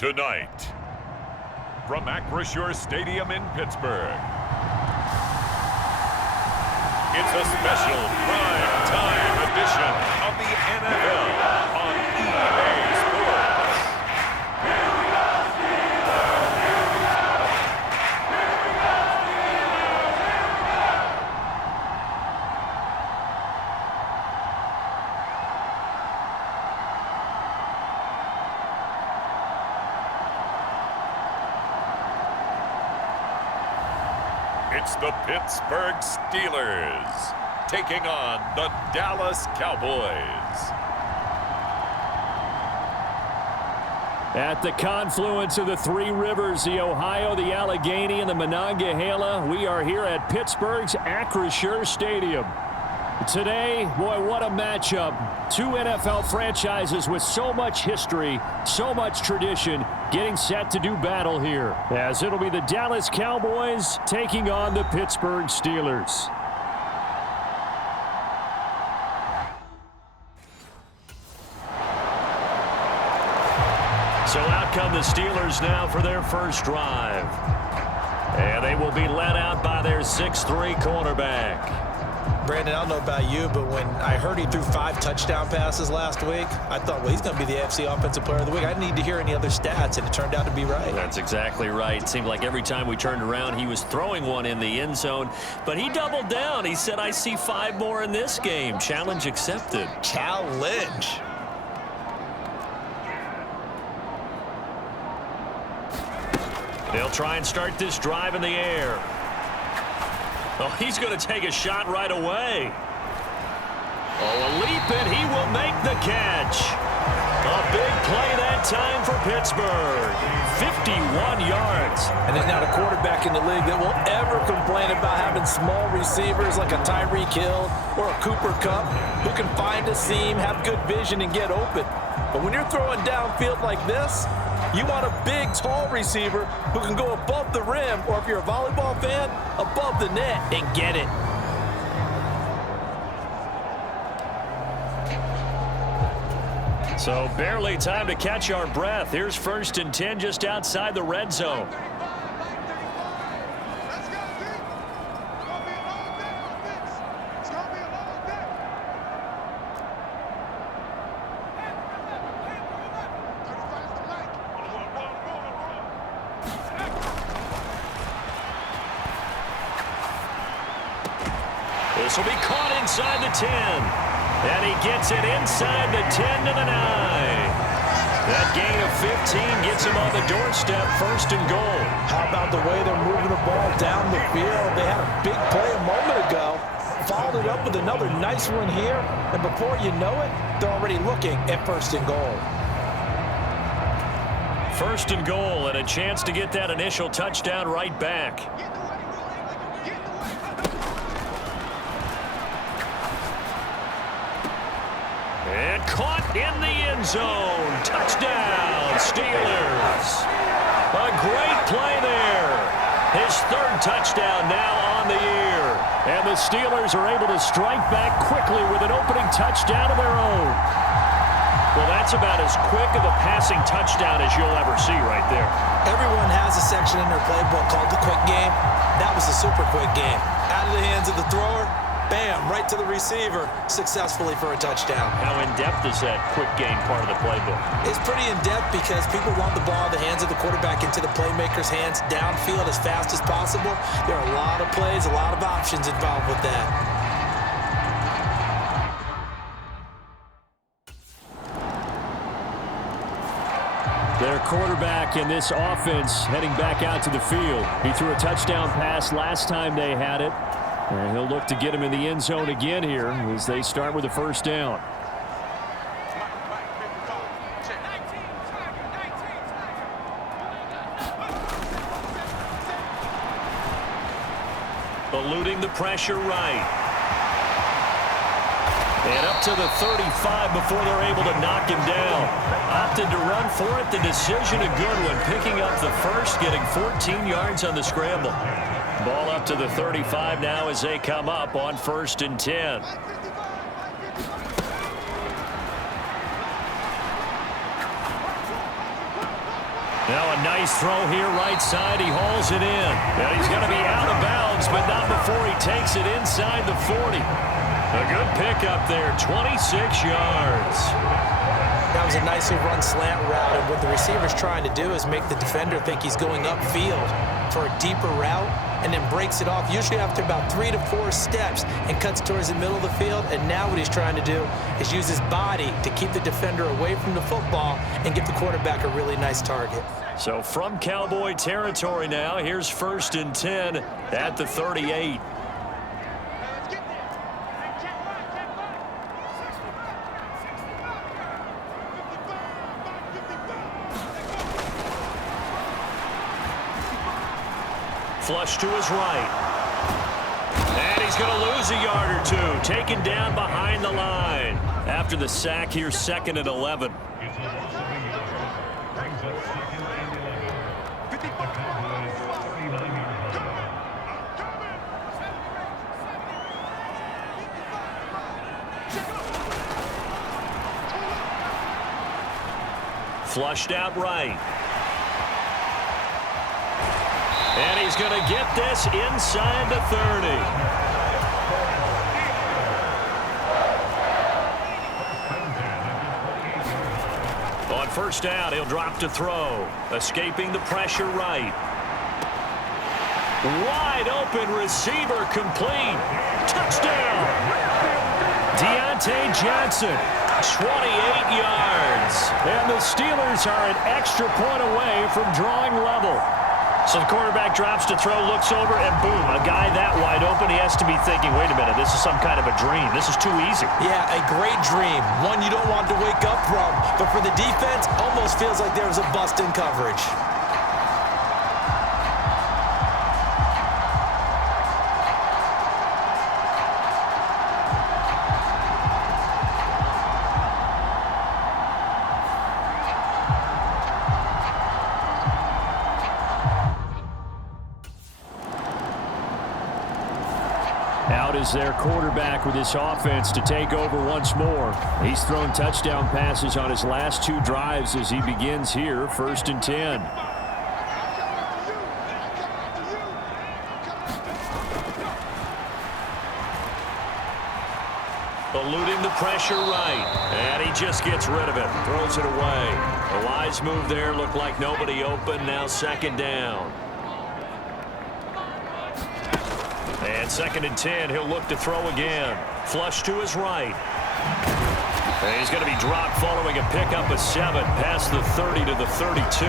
Tonight, from Acrisure Stadium in Pittsburgh, it's a special prime time edition of the NFL on EA Sports. It's the Pittsburgh Steelers taking on the Dallas Cowboys. At the confluence of the three rivers, the Ohio, the Allegheny, and the Monongahela, we are here at Pittsburgh's Acrisure Stadium. Today, boy, what a matchup. Two NFL franchises with so much history, so much tradition, getting set to do battle here, as it'll be the Dallas Cowboys taking on the Pittsburgh Steelers. So out come the Steelers now for their first drive. And they will be led out by their 6'3" cornerback. Brandon, I don't know about you, but when I heard he threw 5 touchdown passes last week, I thought, well, he's going to be the AFC Offensive Player of the Week. I didn't need to hear any other stats, and it turned out to be right. That's exactly right. It seemed like every time we turned around, he was throwing one in the end zone. But he doubled down. He said, I see 5 more in this game. Challenge accepted. Challenge. They'll try and start this drive in the air. Oh, he's going to take a shot right away. Oh, a leap, and he will make the catch. A big play that time for Pittsburgh. 51 yards. And there's not a quarterback in the league that will ever complain about having small receivers like a Tyreek Hill or a Cooper Kupp who can find a seam, have good vision, and get open. But when you're throwing downfield like this, you want a big, tall receiver who can go above the rim, or if you're a volleyball fan, above the net and get it. So barely time to catch our breath. Here's 1st and 10 just outside the red zone. This will be caught inside the 10. And he gets it inside the 10 to the 9. That gain of 15 gets him on the doorstep, 1st and goal. How about the way they're moving the ball down the field? They had a big play a moment ago. Followed it up with another nice one here. And before you know it, they're already looking at 1st and goal. 1st and goal, and a chance to get that initial touchdown right back. And caught in the end zone. Touchdown, Steelers. A great play there. His 3rd touchdown now on the year. And the Steelers are able to strike back quickly with an opening touchdown of their own. Well, that's about as quick of a passing touchdown as you'll ever see right there. Everyone has a section in their playbook called the quick game. That was a super quick game. Out of the hands of the thrower, bam, right to the receiver, successfully for a touchdown. How in-depth is that quick game part of the playbook? It's pretty in-depth because people want the ball in the hands of the quarterback into the playmaker's hands downfield as fast as possible. There are a lot of plays, a lot of options involved with that. Their quarterback in this offense heading back out to the field. He threw a touchdown pass last time they had it. And he'll look to get him in the end zone again here as they start with a 1st down. Eluding the pressure right. And up to the 35 before they're able to knock him down. Opted to run for it. The decision a good one. Picking up the 1st, getting 14 yards on the scramble. Ball up to the 35 now as they come up on 1st and 10. Now a nice throw here right side. He hauls it in. And he's going to be out of bounds, but not before he takes it inside the 40. A good pickup there, 26 yards. That was a nicely run slant route, and what the receiver's trying to do is make the defender think he's going upfield for a deeper route, and then breaks it off, usually after about 3 to 4 steps, and cuts towards the middle of the field. And now what he's trying to do is use his body to keep the defender away from the football and give the quarterback a really nice target. So from Cowboy territory now, here's 1st and 10 at the 38. Flush to his right. And he's going to lose a yard or two. Taken down behind the line. After the sack here, 2nd and 11. Flushed out right. And he's going to get this inside the 30. On 1st down, he'll drop to throw. Escaping the pressure right. Wide open receiver complete. Touchdown. Deontay Johnson, 28 yards. And the Steelers are an extra point away from drawing level. So the quarterback drops to throw, looks over, and boom, a guy that wide open, he has to be thinking, wait a minute, this is some kind of a dream. This is too easy. Yeah, a great dream. One you don't want to wake up from. But for the defense, almost feels like there was a bust in coverage. Out is their quarterback with his offense to take over once more. He's thrown touchdown passes on his last 2 drives as he begins here, 1st and 10. Eluding the pressure right, and he just gets rid of it, throws it away. A wise move there, looked like nobody open, now 2nd down. And 2nd and 10, he'll look to throw again. Flush to his right. And he's going to be dropped following a pickup of 7 past the 30 to the 32.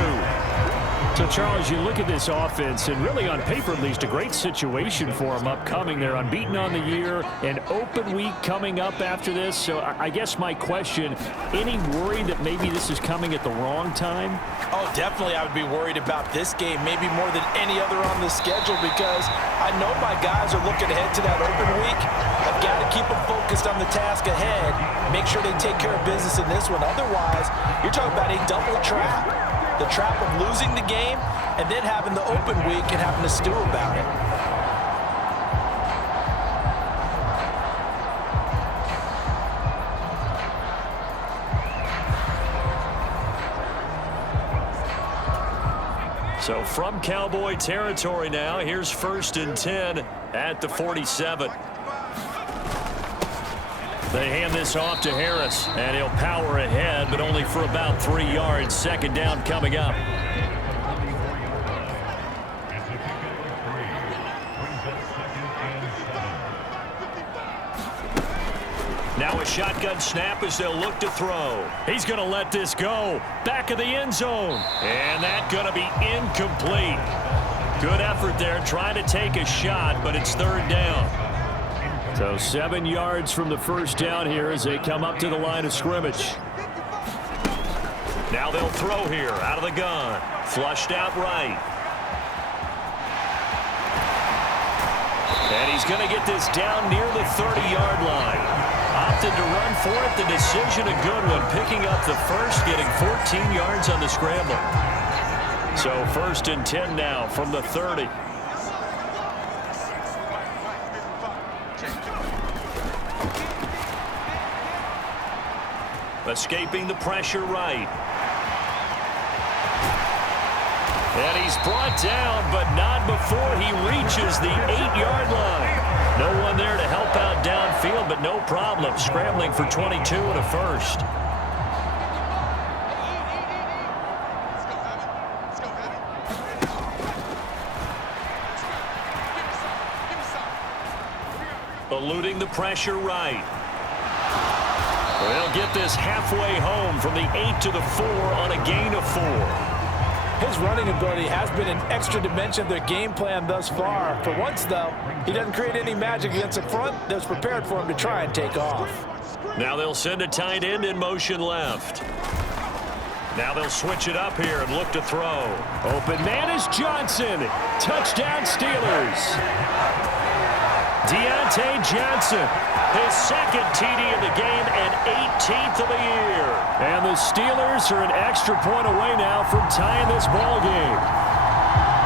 So, Charles, you look at this offense, and really on paper at least, a great situation for them upcoming. They're unbeaten on the year, an open week coming up after this. So I guess my question, any worry that maybe this is coming at the wrong time? Oh, definitely I would be worried about this game, maybe more than any other on the schedule, because I know my guys are looking ahead to that open week. I've got to keep them focused on the task ahead, make sure they take care of business in this one. Otherwise, you're talking about a double trap. The trap of losing the game and then having the open week and having to stew about it. So from Cowboy territory now, here's 1st and 10 at the 47. They hand this off to Harris, and he'll power ahead, but only for about 3 yards. 2nd down coming up. Now a shotgun snap as they'll look to throw. He's going to let this go. Back of the end zone. And that's going to be incomplete. Good effort there trying to take a shot, but it's 3rd down. So 7 yards from the 1st down here as they come up to the line of scrimmage. Now they'll throw here out of the gun. Flushed out right. And he's going to get this down near the 30-yard line. Opted to run for it. The decision a good one. Picking up the first, getting 14 yards on the scramble. So 1st and 10 now from the 30. Escaping the pressure right. And he's brought down, but not before he reaches the 8-yard line. No one there to help out downfield, but no problem. Scrambling for 22 and a first. Eluding the pressure right. They'll get this halfway home from the 8 to the 4 on a gain of 4. His running ability has been an extra dimension of their game plan thus far. For once, though, he doesn't create any magic against the front that's prepared for him to try and take off. Now they'll send a tight end in motion left. Now they'll switch it up here and look to throw. Open man is Johnson. Touchdown Steelers. Deontay Johnson, his second TD of the game and 18th of the year. And the Steelers are an extra point away now from tying this ball game.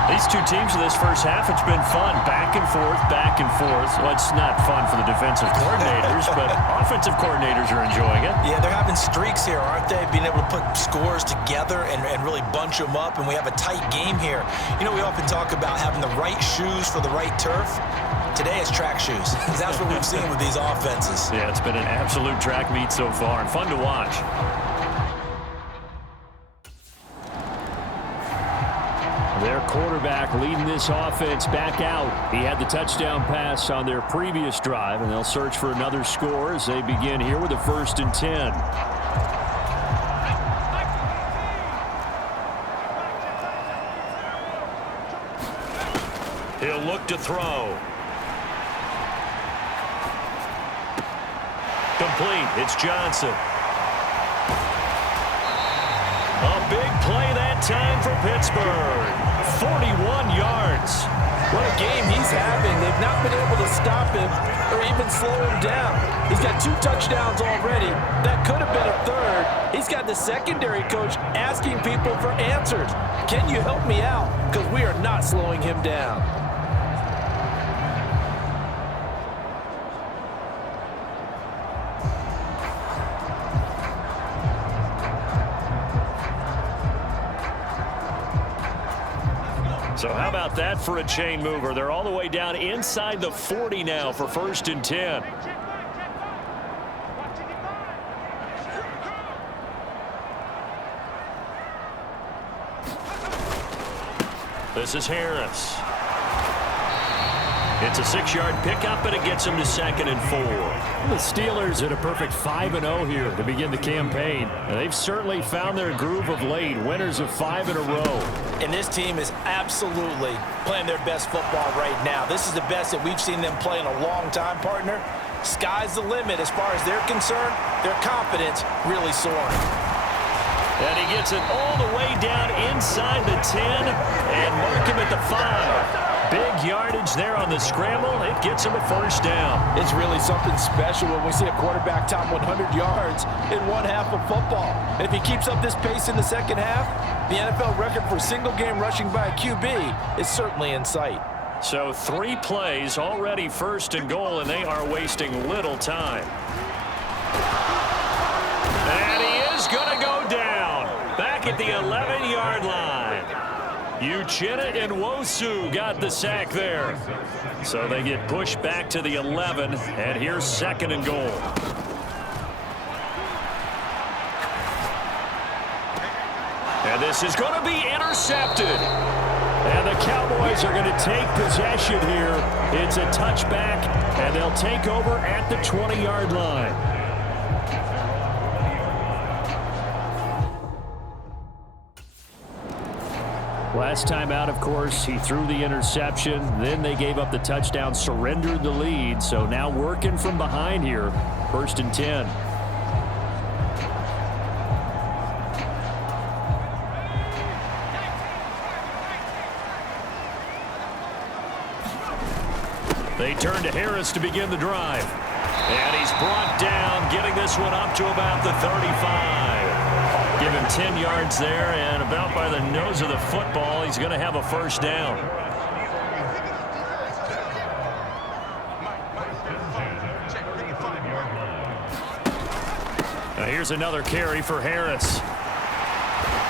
These two teams in this first half, it's been fun. Back and forth, back and forth. Well, it's not fun for the defensive coordinators, but offensive coordinators are enjoying it. Yeah, they're having streaks here, aren't they? Being able to put scores together and really bunch them up, and we have a tight game here. You know, we often talk about having the right shoes for the right turf. Today it's track shoes. That's what we've seen with these offenses. Yeah, it's been an absolute track meet so far and fun to watch. Their quarterback leading this offense back out. He had the touchdown pass on their previous drive, and they'll search for another score as they begin here with a 1st and 10. He'll look to throw. Complete. It's Johnson. A big play that time for Pittsburgh. 41 yards. What a game he's having. They've not been able to stop him or even slow him down. He's got 2 touchdowns already. That could have been a 3rd. He's got the secondary coach asking people for answers. Can you help me out? Because we are not slowing him down. So how about that for a chain mover? They're all the way down inside the 40 now for 1st and 10. This is Harris. It's a 6-yard pickup, and it gets him to 2nd and 4. The Steelers at a perfect 5-0 here to begin the campaign. And they've certainly found their groove of late, winners of 5 in a row. And this team is absolutely playing their best football right now. This is the best that we've seen them play in a long time, partner. Sky's the limit as far as they're concerned. Their confidence really soaring. And he gets it all the way down inside the 10 and mark him at the 5. Big yardage there on the scramble. It gets him a 1st down. It's really something special when we see a quarterback top 100 yards in one half of football. And if he keeps up this pace in the second half, the NFL record for single-game rushing by a QB is certainly in sight. So 3 plays already 1st and goal, and they are wasting little time. And he is going to go down back at the 11-yard line. Uchenna and Nwosu got the sack there. So they get pushed back to the 11, and here's 2nd and goal. And this is going to be intercepted. And the Cowboys are going to take possession here. It's a touchback, and they'll take over at the 20-yard line. Last time out, of course, he threw the interception. Then they gave up the touchdown, surrendered the lead. So now working from behind here, 1st and 10. They turn to Harris to begin the drive. And he's brought down, getting this one up to about the 35. Give him 10 yards there, and about by the nose of the football, he's going to have a 1st down. Now here's another carry for Harris.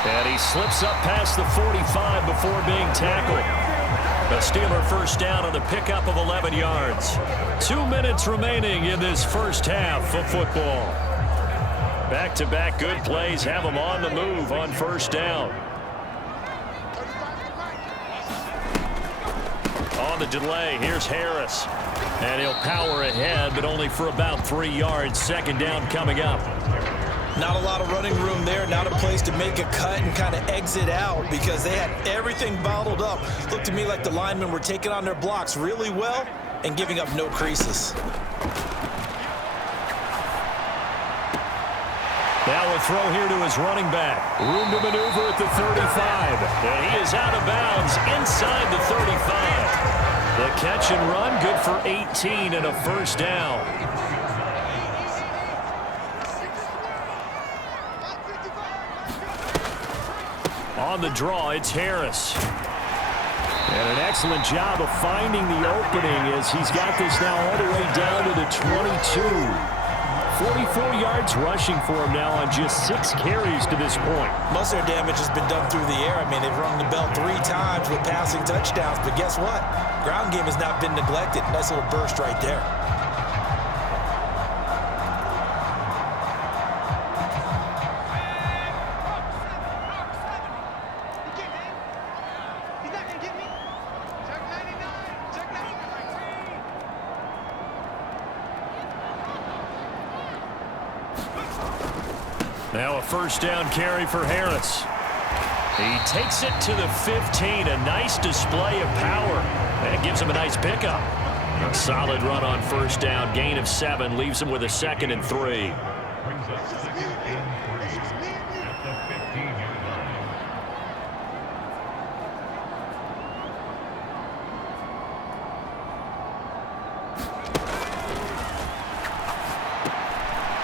And he slips up past the 45 before being tackled. A Steeler first down on the pickup of 11 yards. 2 minutes remaining in this first half of football. Back-to-back good plays have them on the move on first down. On the delay, here's Harris. And he'll power ahead, but only for about 3 yards. Second down coming up. Not a lot of running room there. Not a place to make a cut and kind of exit out because they had everything bottled up. Looked to me like the linemen were taking on their blocks really well and giving up no creases. Now a throw here to his running back. Room to maneuver at the 35. And he is out of bounds inside the 35. The catch and run, good for 18 and a first down. On the draw, it's Harris. And an excellent job of finding the opening as he's got this now all the way down to the 22. 44 yards rushing for him now on just 6 carries to this point. Most of their damage has been done through the air. I mean, they've rung the bell 3 times with passing touchdowns, but guess what? Ground game has not been neglected. Nice little burst right there. Now a first down carry for Harris. He takes it to the 15. A nice display of power. That gives him a nice pickup. A solid run on first down. Gain of 7 leaves him with a 2nd and 3.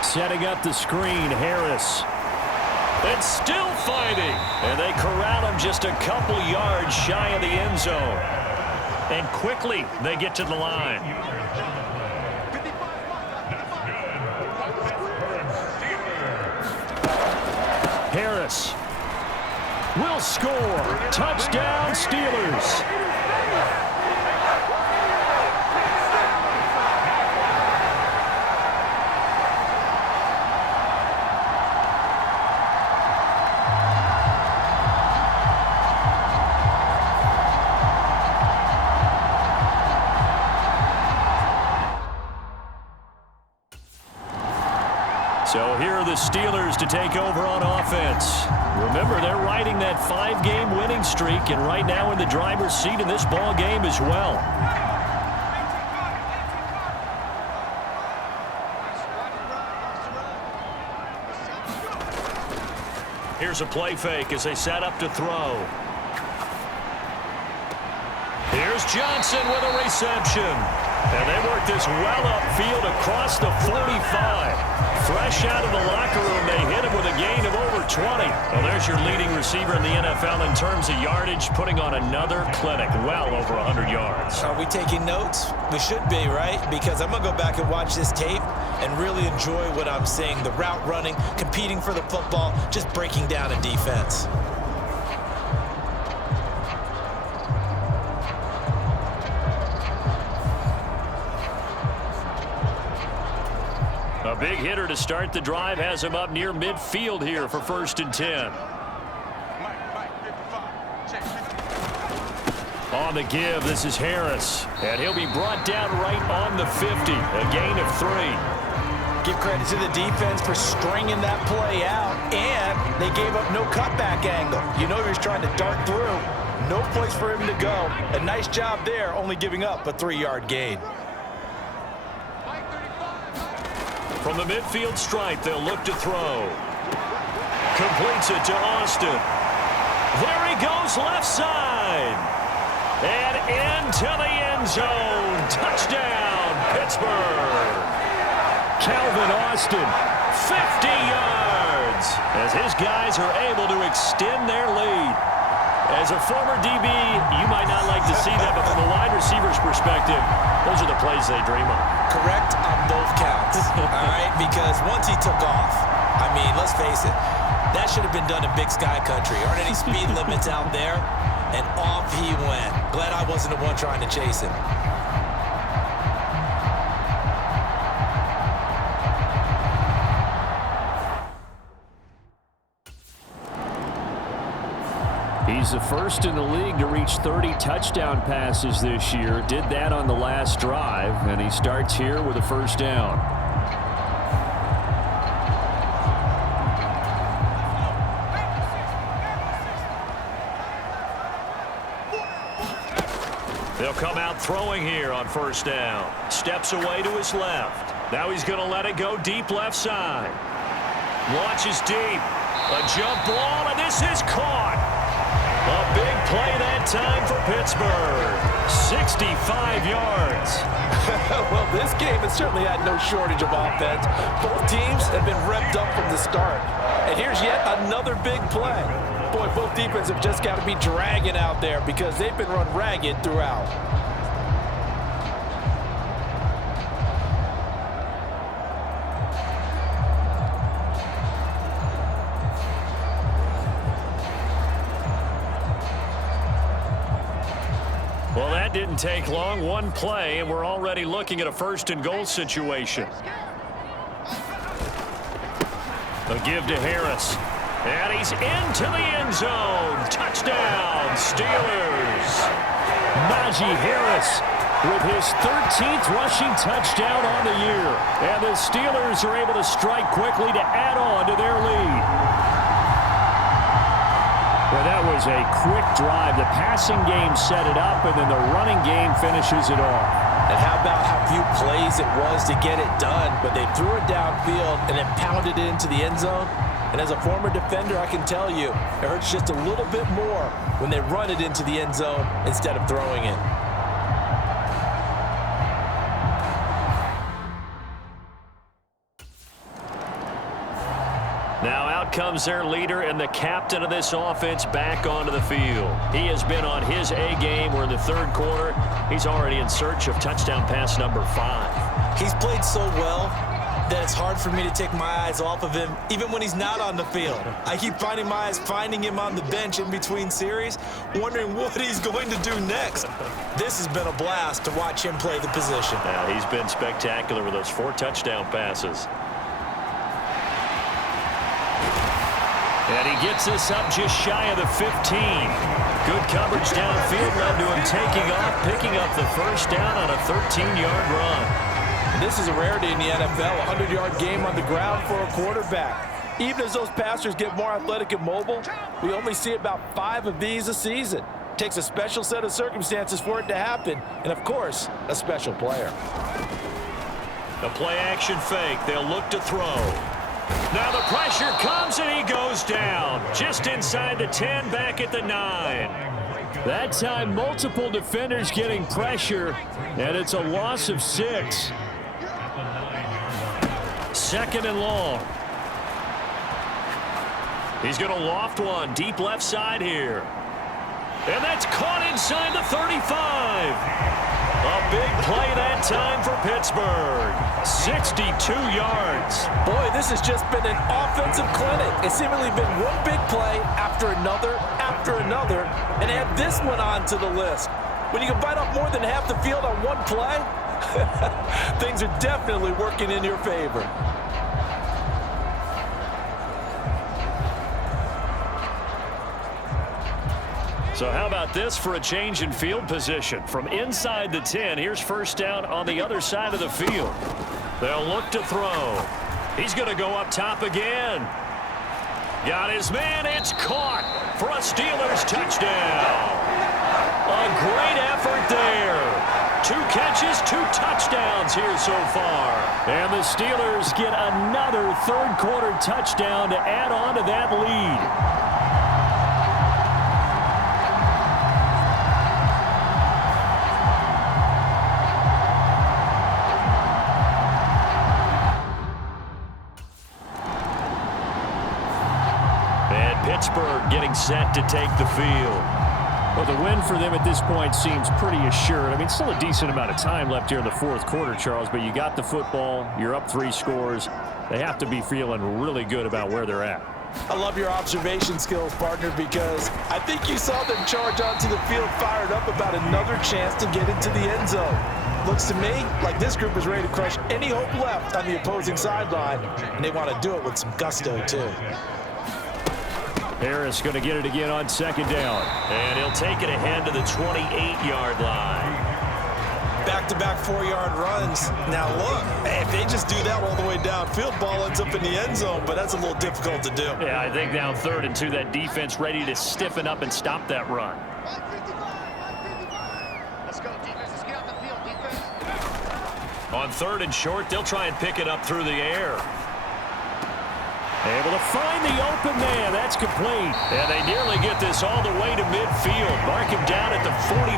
Setting up the screen, Harris. And still fighting. And they corral him just a couple yards shy of the end zone. And quickly, they get to the line. Harris will score. Touchdown, Steelers. So here are the Steelers to take over on offense. Remember, they're riding that 5-game winning streak, and right now in the driver's seat in this ball game as well. Here's a play fake as they set up to throw. Here's Johnson with a reception. And they work this well upfield across the 45. Fresh out of the locker room, they hit him with a gain of over 20. Well, there's your leading receiver in the NFL in terms of yardage, putting on another clinic, well over 100 yards. Are we taking notes? We should be, right? Because I'm going to go back and watch this tape and really enjoy what I'm seeing. The route running, competing for the football, just breaking down a defense. A big hitter to start the drive has him up near midfield here for 1st and 10. On the give, this is Harris. And he'll be brought down right on the 50. A gain of 3. Give credit to the defense for stringing that play out, and they gave up no cutback angle. You know he was trying to dart through. No place for him to go. A nice job there, only giving up a 3-yard gain. From the midfield stripe, they'll look to throw. Completes it to Austin. There he goes, left side. And into the end zone. Touchdown, Pittsburgh. Calvin Austin, 50 yards. As his guys are able to extend their lead. As a former DB, you might not like to see that, but from a wide receiver's perspective, those are the plays they dream of. Correct on both counts, all right? Because once he took off, I mean, let's face it, That should have been done in Big Sky Country. Aren't any speed limits out there? And off he went. Glad I wasn't the one trying to chase him. He's the first in the league to reach 30 touchdown passes this year. Did that on the last drive, and he starts here with a first down. They'll come out throwing here on first down. Steps away to his left. Now he's going to let it go deep left side. Launches deep. A jump ball, and this is caught. A big play that time for Pittsburgh. 65 yards. Well, this game has certainly had no shortage of offense. Both teams have been revved up from the start. And here's yet another big play. Boy, both defenses have just got to be dragging out there because they've been run ragged throughout. Well, that didn't take long. One play, and we're already looking at a first-and-goal situation. A give to Harris. And he's into the end zone. Touchdown, Steelers. Najee Harris with his 13th rushing touchdown on the year. And the Steelers are able to strike quickly to add on to their lead. Well, that was a quick drive. The passing game set it up, and then the running game finishes it off. And how about how few plays it was to get it done, but they threw it downfield and then pounded it into the end zone. And as a former defender, I can tell you, it hurts just a little bit more when they run it into the end zone instead of throwing it. Now out comes their leader and the captain of this offense back onto the field. He has been on his A game. We're in the third quarter. He's already in search of touchdown pass number 5. He's played so well that it's hard for me to take my eyes off of him, even when he's not on the field. I keep finding my eyes finding him on the bench in between series, wondering what he's going to do next. This has been a blast to watch him play the position. Yeah, he's been spectacular with those 4 touchdown passes. And he gets this up just shy of the 15. Good coverage downfield led to him taking off, picking up the first down on a 13-yard run. This is a rarity in the NFL, a 100-yard game on the ground for a quarterback. Even as those passers get more athletic and mobile, we only see about 5 of these a season. It takes a special set of circumstances for it to happen, and of course, a special player. The play-action fake. They'll look to throw. Now the pressure comes, and he goes down. Just inside the 10, back at the 9. That time, multiple defenders getting pressure, and it's a loss of 6. Second and long. He's going to loft one deep left side here. And that's caught inside the 35. A big play that time for Pittsburgh. 62 yards. Boy, this has just been an offensive clinic. It's seemingly been one big play after another, and add this one on to the list. When you can bite off more than half the field on one play, things are definitely working in your favor. So how about this for a change in field position? From inside the 10, here's first down on the other side of the field. They'll look to throw. He's going to go up top again. Got his man. It's caught for a Steelers touchdown. A great effort there. 2 catches, 2 touchdowns here so far. And the Steelers get another third-quarter touchdown to add on to that lead. Pittsburgh getting set to take the field. Well, the win for them at this point seems pretty assured. I mean, still a decent amount of time left here in the fourth quarter, Charles, but you got the football, you're up 3 scores. They have to be feeling really good about where they're at. I love your observation skills, partner, because I think you saw them charge onto the field fired up about another chance to get into the end zone. Looks to me like this group is ready to crush any hope left on the opposing sideline, and they want to do it with some gusto, too. Harris going to get it again on second down. And he'll take it ahead to the 28-yard line. Back-to-back 4-yard runs. Now, look, if they just do that all the way downfield, ball ends up in the end zone, but that's a little difficult to do. Yeah, I think now 3rd and 2, that defense ready to stiffen up and stop that run. Let's go, defense. Let's get out the field, defense. On 3rd and short, they'll try and pick it up through the air. Able to find the open man. That's complete. And they nearly get this all the way to midfield. Mark him down at the 49.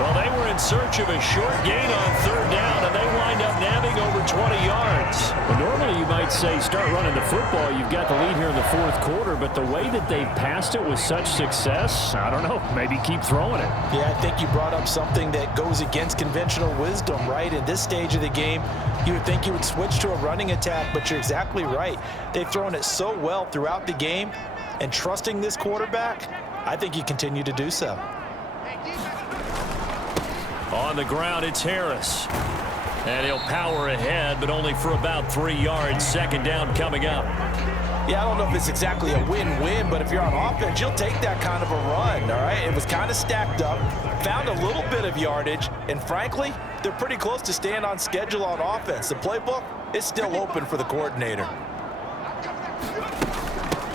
Well, they were in search of a short gain on 3rd down, and they wind up nabbing over 20 yards. Well, normally you might say start running the football. You've got the lead here in the 4th quarter, but the way that they passed it with such success, I don't know, maybe keep throwing it. Yeah, I think you brought up something that goes against conventional wisdom, right? In this stage of the game, you would think you would switch to a running attack, but you're exactly right. They've thrown it so well throughout the game, and trusting this quarterback, I think you continue to do so. On the ground, it's Harris. And he'll power ahead, but only for about 3 yards. 2nd down coming up. Yeah, I don't know if it's exactly a win-win, but if you're on offense, you'll take that kind of a run, all right? It was kind of stacked up, found a little bit of yardage, and frankly, they're pretty close to staying on schedule on offense. The playbook is still open for the coordinator.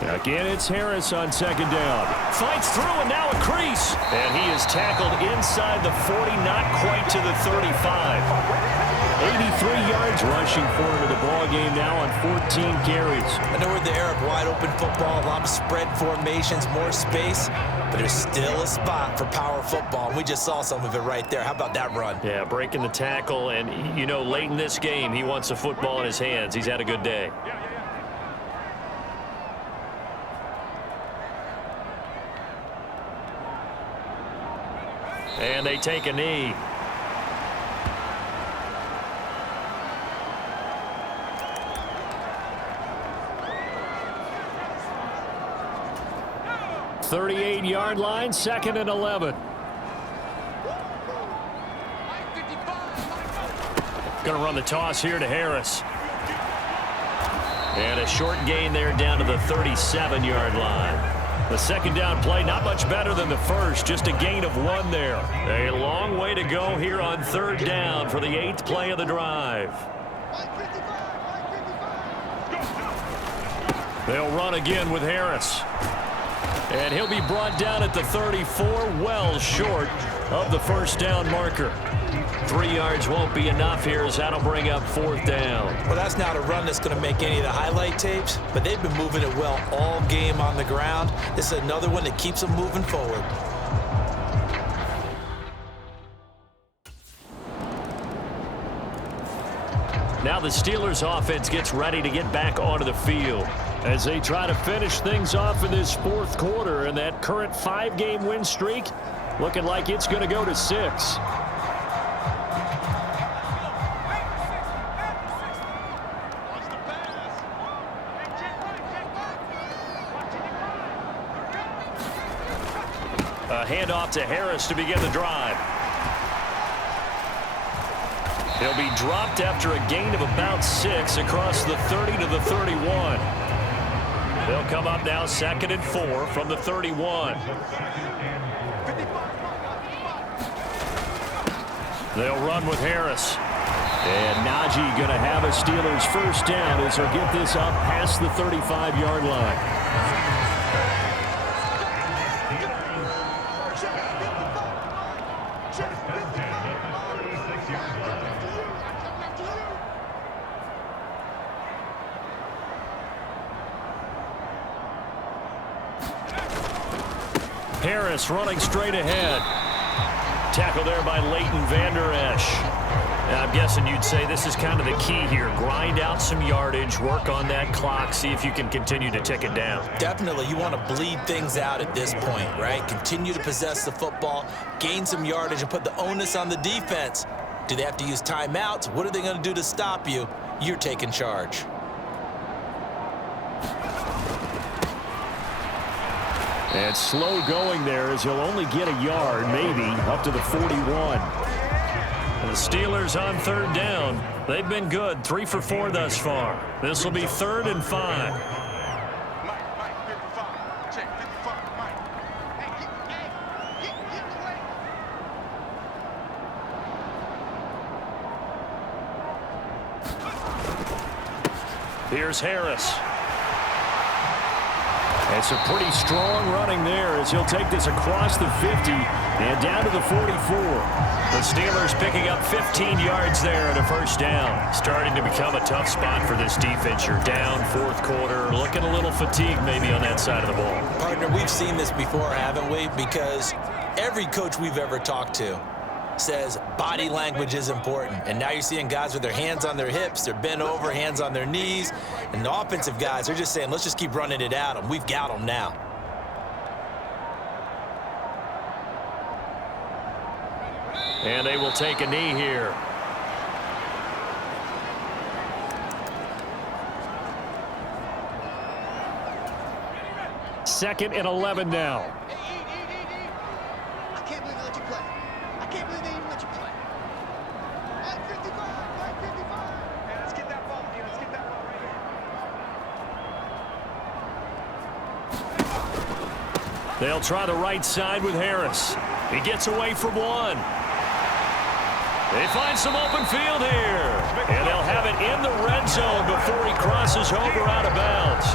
Again, it's Harris on 2nd down. Fights through, and now a crease. And he is tackled inside the 40, not quite to the 35. 83 yards rushing for him in the ball game now on 14 carries. I know we're in the era of wide-open football, a lot of spread formations, more space, but there's still a spot for power football, and we just saw some of it right there. How about that run? Yeah, breaking the tackle, and, you know, late in this game, he wants the football in his hands. He's had a good day. And they take a knee. .38-yard line, 2nd and 11. Going to run the toss here to Harris. And a short gain there down to the 37-yard line. The 2nd down play, not much better than the first, just a gain of 1 there. A long way to go here on 3rd down for the 8th play of the drive. They'll run again with Harris. And he'll be brought down at the 34, well short of the 1st down marker. 3 yards won't be enough here as that'll bring up 4th down. Well, that's not a run that's going to make any of the highlight tapes, but they've been moving it well all game on the ground. This is another one that keeps them moving forward. Now the Steelers offense gets ready to get back onto the field as they try to finish things off in this 4th quarter, and that current 5-game win streak looking like it's going to go to 6. A handoff to Harris to begin the drive. He'll be dropped after a gain of about 6 across the 30 to the 31. They'll come up now 2nd and 4 from the 31. They'll run with Harris. And Najee going to have a Steelers 1st down as he'll get this up past the 35-yard line. Harris running straight ahead. Tackle there by Leighton Vander Esch. Now, I'm guessing you'd say this is kind of the key here. Grind out some yardage, work on that clock, see if you can continue to tick it down. Definitely, you want to bleed things out at this point, right? Continue to possess the football, gain some yardage, and put the onus on the defense. Do they have to use timeouts? What are they going to do to stop you? You're taking charge. And slow going there as he'll only get a yard, maybe, up to the 41. The Steelers on third down. They've been good, 3 for 4 thus far. This will be 3rd and 5. Here's Harris. It's a pretty strong running there as he'll take this across the 50 and down to the 44. The Steelers picking up 15 yards there at a first down. Starting to become a tough spot for this defense. You're down 4th quarter, looking a little fatigued maybe on that side of the ball. Partner, we've seen this before, haven't we? Because every coach we've ever talked to says body language is important. And now you're seeing guys with their hands on their hips, they're bent over, hands on their knees. And the offensive guys are just saying, let's just keep running it at them. We've got them now. And they will take a knee here. Second and 11 now. I can't believe they let you play. I can't believe they even let you play. 555, 555. Hey, let's get that ball here. Let's get that ball right here. They'll try the right side with Harris. He gets away from one. They find some open field here. And they'll have it in the red zone before he crosses over out of bounds.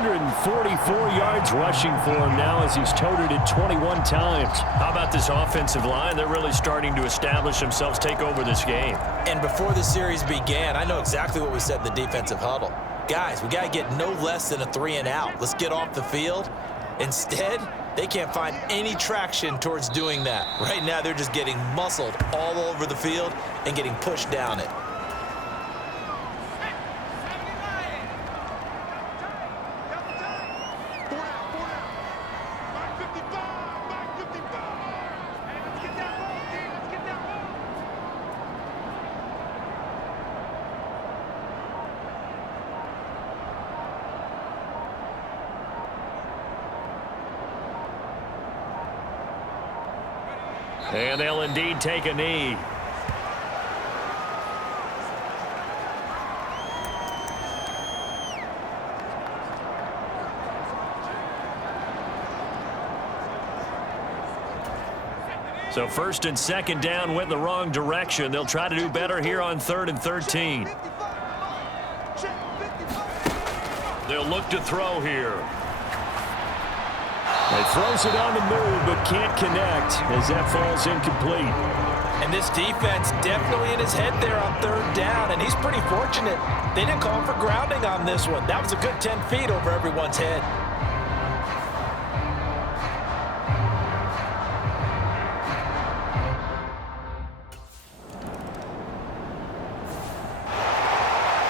144 yards rushing for him now as he's toted it 21 times. How about this offensive line? They're really starting to establish themselves, take over this game. And before the series began, I know exactly what we said in the defensive huddle. Guys, we got to get no less than a 3 and out. Let's get off the field. Instead, they can't find any traction towards doing that. Right now, they're just getting muscled all over the field and getting pushed down it. And they'll indeed take a knee. So 1st and 2nd down went the wrong direction. They'll try to do better here on 3rd and 13. They'll look to throw here. He throws it on the move, but can't connect as that falls incomplete. And this defense definitely in his head there on 3rd down, and he's pretty fortunate. They didn't call him for grounding on this one. That was a good 10 feet over everyone's head.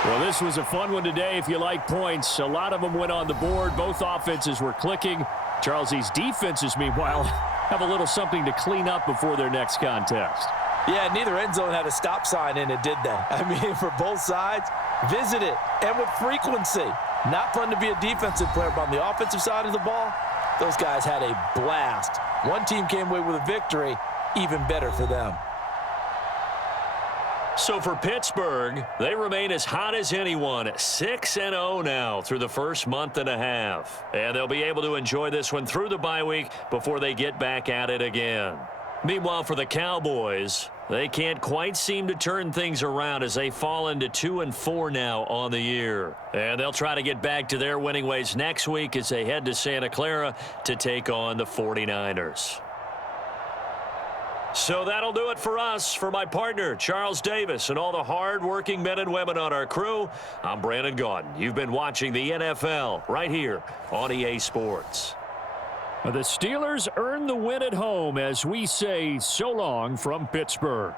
Well, this was a fun one today if you like points. A lot of them went on the board. Both offenses were clicking. Charles, these defenses, meanwhile, have a little something to clean up before their next contest. Yeah, neither end zone had a stop sign in it, did they? I mean, for both sides, visit it, and with frequency. Not fun to be a defensive player, but on the offensive side of the ball, those guys had a blast. One team came away with a victory, even better for them. So for Pittsburgh, they remain as hot as anyone, 6-0 now through the first month and a half. And they'll be able to enjoy this one through the bye week before they get back at it again. Meanwhile, for the Cowboys, they can't quite seem to turn things around as they fall into 2-4 now on the year. And they'll try to get back to their winning ways next week as they head to Santa Clara to take on the 49ers. So that'll do it for us. For my partner, Charles Davis, and all the hard-working men and women on our crew, I'm Brandon Gaudin. You've been watching the NFL right here on EA Sports. The Steelers earn the win at home as we say so long from Pittsburgh.